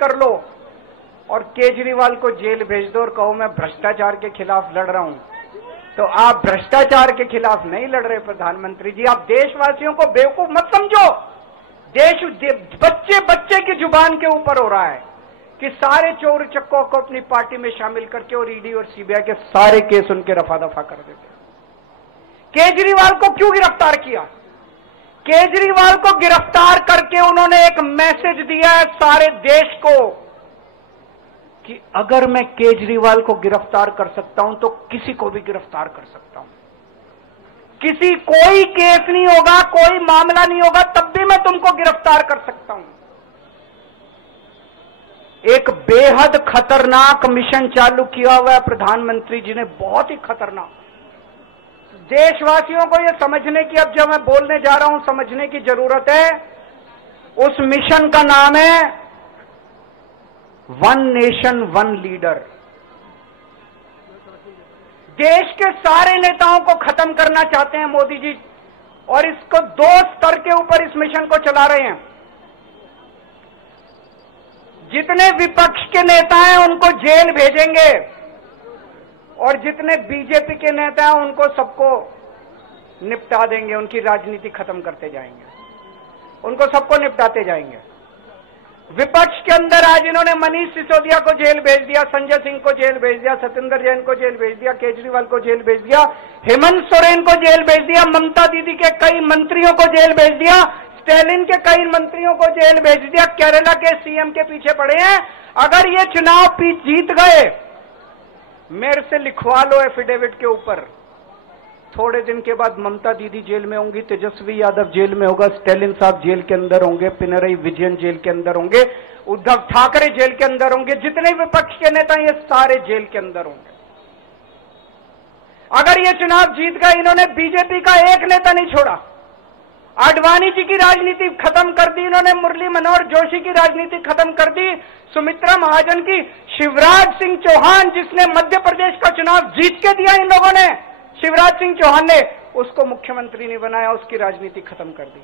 कर लो और केजरीवाल को जेल भेज दो और कहो मैं भ्रष्टाचार के खिलाफ लड़ रहा हूं, तो आप भ्रष्टाचार के खिलाफ नहीं लड़ रहे प्रधानमंत्री जी। आप देशवासियों को बेवकूफ मत समझो। देश बच्चे बच्चे की जुबान के ऊपर हो रहा है कि सारे चोर चक्कों को अपनी पार्टी में शामिल करके और ईडी और सीबीआई के सारे केस उनके रफा दफा कर देते। केजरीवाल को क्यों गिरफ्तार किया? केजरीवाल को गिरफ्तार करके उन्होंने एक मैसेज दिया है सारे देश को कि अगर मैं केजरीवाल को गिरफ्तार कर सकता हूं तो किसी को भी गिरफ्तार कर सकता हूं। कोई केस नहीं होगा, कोई मामला नहीं होगा, तब भी मैं तुमको गिरफ्तार कर सकता हूं। एक बेहद खतरनाक मिशन चालू किया हुआ है प्रधानमंत्री जी ने, बहुत ही खतरनाक। देशवासियों को यह समझने की, अब जो मैं बोलने जा रहा हूं, समझने की जरूरत है। उस मिशन का नाम है वन नेशन वन लीडर। देश के सारे नेताओं को खत्म करना चाहते हैं मोदी जी, और इसको 2 स्तर के ऊपर इस मिशन को चला रहे हैं। जितने विपक्ष के नेता हैं उनको जेल भेजेंगे, और जितने बीजेपी के नेता हैं उनको सबको निपटा देंगे, उनकी राजनीति खत्म करते जाएंगे, उनको सबको निपटाते जाएंगे। विपक्ष के अंदर आज इन्होंने मनीष सिसोदिया को जेल भेज दिया, संजय सिंह को जेल भेज दिया, सत्येंद्र जैन को जेल भेज दिया, केजरीवाल को जेल भेज दिया, हेमंत सोरेन को जेल भेज दिया, ममता दीदी के कई मंत्रियों को जेल भेज दिया, स्टैलिन के कई मंत्रियों को जेल भेज दिया, केरला के सीएम के पीछे पड़े हैं। अगर ये चुनाव जीत गए, मेरे से लिखवा लो एफिडेविट के ऊपर, थोड़े दिन के बाद ममता दीदी जेल में होंगी, तेजस्वी यादव जेल में होगा, स्टैलिन साहब जेल के अंदर होंगे, पिनरई विजयन जेल के अंदर होंगे, उद्धव ठाकरे जेल के अंदर होंगे, जितने विपक्ष के नेता ये सारे जेल के अंदर होंगे। अगर ये चुनाव जीत गए, इन्होंने बीजेपी का एक नेता नहीं छोड़ा। आडवाणी जी की राजनीति खत्म कर दी इन्होंने, मुरली मनोहर जोशी की राजनीति खत्म कर दी, सुमित्रा महाजन की, शिवराज सिंह चौहान जिसने मध्य प्रदेश का चुनाव जीत के दिया इन लोगों ने, शिवराज सिंह चौहान ने उसको मुख्यमंत्री नहीं बनाया, उसकी राजनीति खत्म कर दी।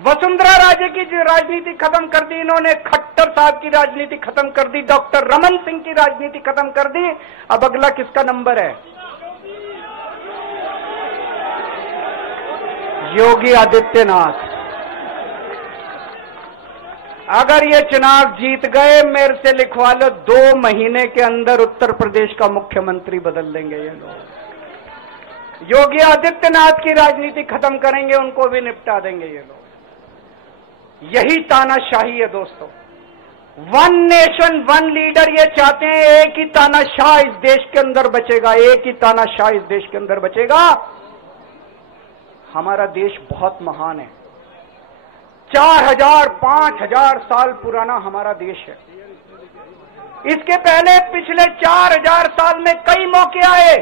वसुंधरा राजे की राजनीति खत्म कर दी इन्होंने, खट्टर साहब की राजनीति खत्म कर दी, डॉक्टर रमन सिंह की राजनीति खत्म कर दी। अब अगला किसका नंबर है? योगी आदित्यनाथ। अगर ये चुनाव जीत गए, मेरे से लिखवा लो, 2 महीने के अंदर उत्तर प्रदेश का मुख्यमंत्री बदल देंगे ये लोग। योगी आदित्यनाथ की राजनीति खत्म करेंगे, उनको भी निपटा देंगे ये लोग। यही तानाशाही है दोस्तों। वन नेशन वन लीडर ये चाहते हैं, एक ही तानाशाह इस देश के अंदर बचेगा, एक ही तानाशाह इस देश के अंदर बचेगा। हमारा देश बहुत महान है, 4000 5000 साल पुराना हमारा देश है। इसके पहले पिछले 4000 साल में कई मौके आए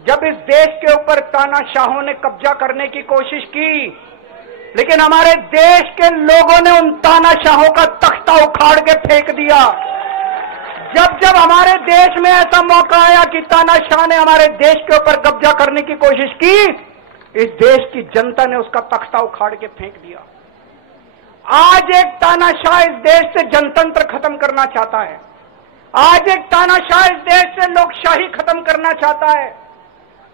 जब इस देश के ऊपर तानाशाहों ने कब्जा करने की कोशिश की, लेकिन हमारे देश के लोगों ने उन तानाशाहों का तख्ता उखाड़ के फेंक दिया। जब जब हमारे देश में ऐसा मौका आया कि तानाशाह ने हमारे देश के ऊपर कब्जा करने की कोशिश की, इस देश की जनता ने उसका तख्ता उखाड़ के फेंक दिया। आज एक तानाशाह इस देश से जनतंत्र खत्म करना चाहता है, आज एक तानाशाह इस देश से लोकशाही खत्म करना चाहता है।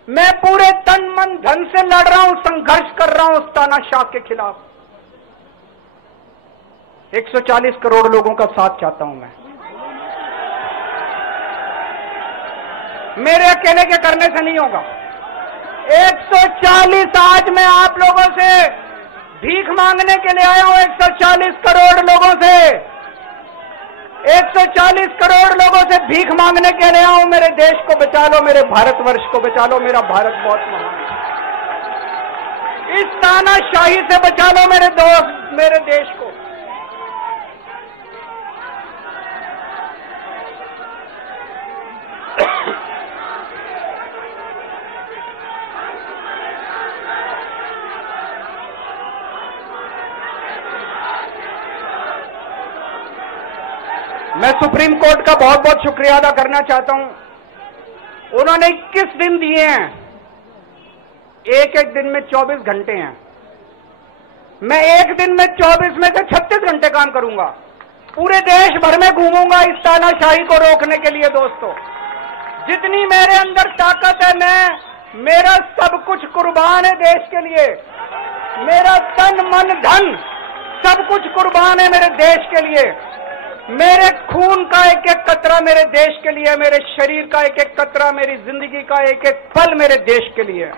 मैं पूरे तन मन धन से लड़ रहा हूं, संघर्ष कर रहा हूं उस तानाशाह के खिलाफ। 140 करोड़ लोगों का साथ चाहता हूं मैं। मेरे अकेले के करने से नहीं होगा। 140 आज मैं आप लोगों से भीख मांगने के लिए आया हूं, 140 करोड़ लोगों से, 140 करोड़ लोगों से भीख मांगने के लिए आया हूं। मेरे देश को बचा लो, मेरे भारतवर्ष को बचा लो, मेरा भारत बहुत महान है। इस तानाशाही से बचा लो मेरे दोस्त, मेरे देश को। मैं सुप्रीम कोर्ट का बहुत बहुत शुक्रिया अदा करना चाहता हूं। उन्होंने 21 दिन दिए हैं, एक एक दिन में 24 घंटे हैं। मैं एक दिन में 24 में से 36 घंटे काम करूंगा। पूरे देश भर में घूमूंगा इस तानाशाही को रोकने के लिए। दोस्तों, जितनी मेरे अंदर ताकत है, मेरा सब कुछ कुर्बान है देश के लिए। मेरा तन मन धन सब कुछ कुर्बान है मेरे देश के लिए। मेरे खून का एक एक कतरा मेरे देश के लिए, मेरे शरीर का एक एक कतरा, मेरी जिंदगी का एक एक पल मेरे देश के लिए।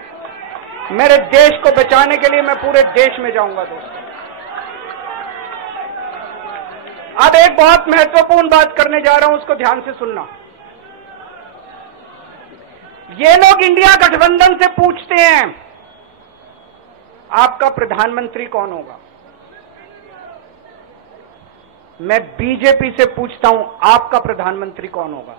मेरे देश को बचाने के लिए मैं पूरे देश में जाऊंगा। दोस्तों, अब एक बहुत महत्वपूर्ण बात करने जा रहा हूं, उसको ध्यान से सुनना। ये लोग इंडिया गठबंधन से पूछते हैं आपका प्रधानमंत्री कौन होगा। मैं बीजेपी से पूछता हूं आपका प्रधानमंत्री कौन होगा।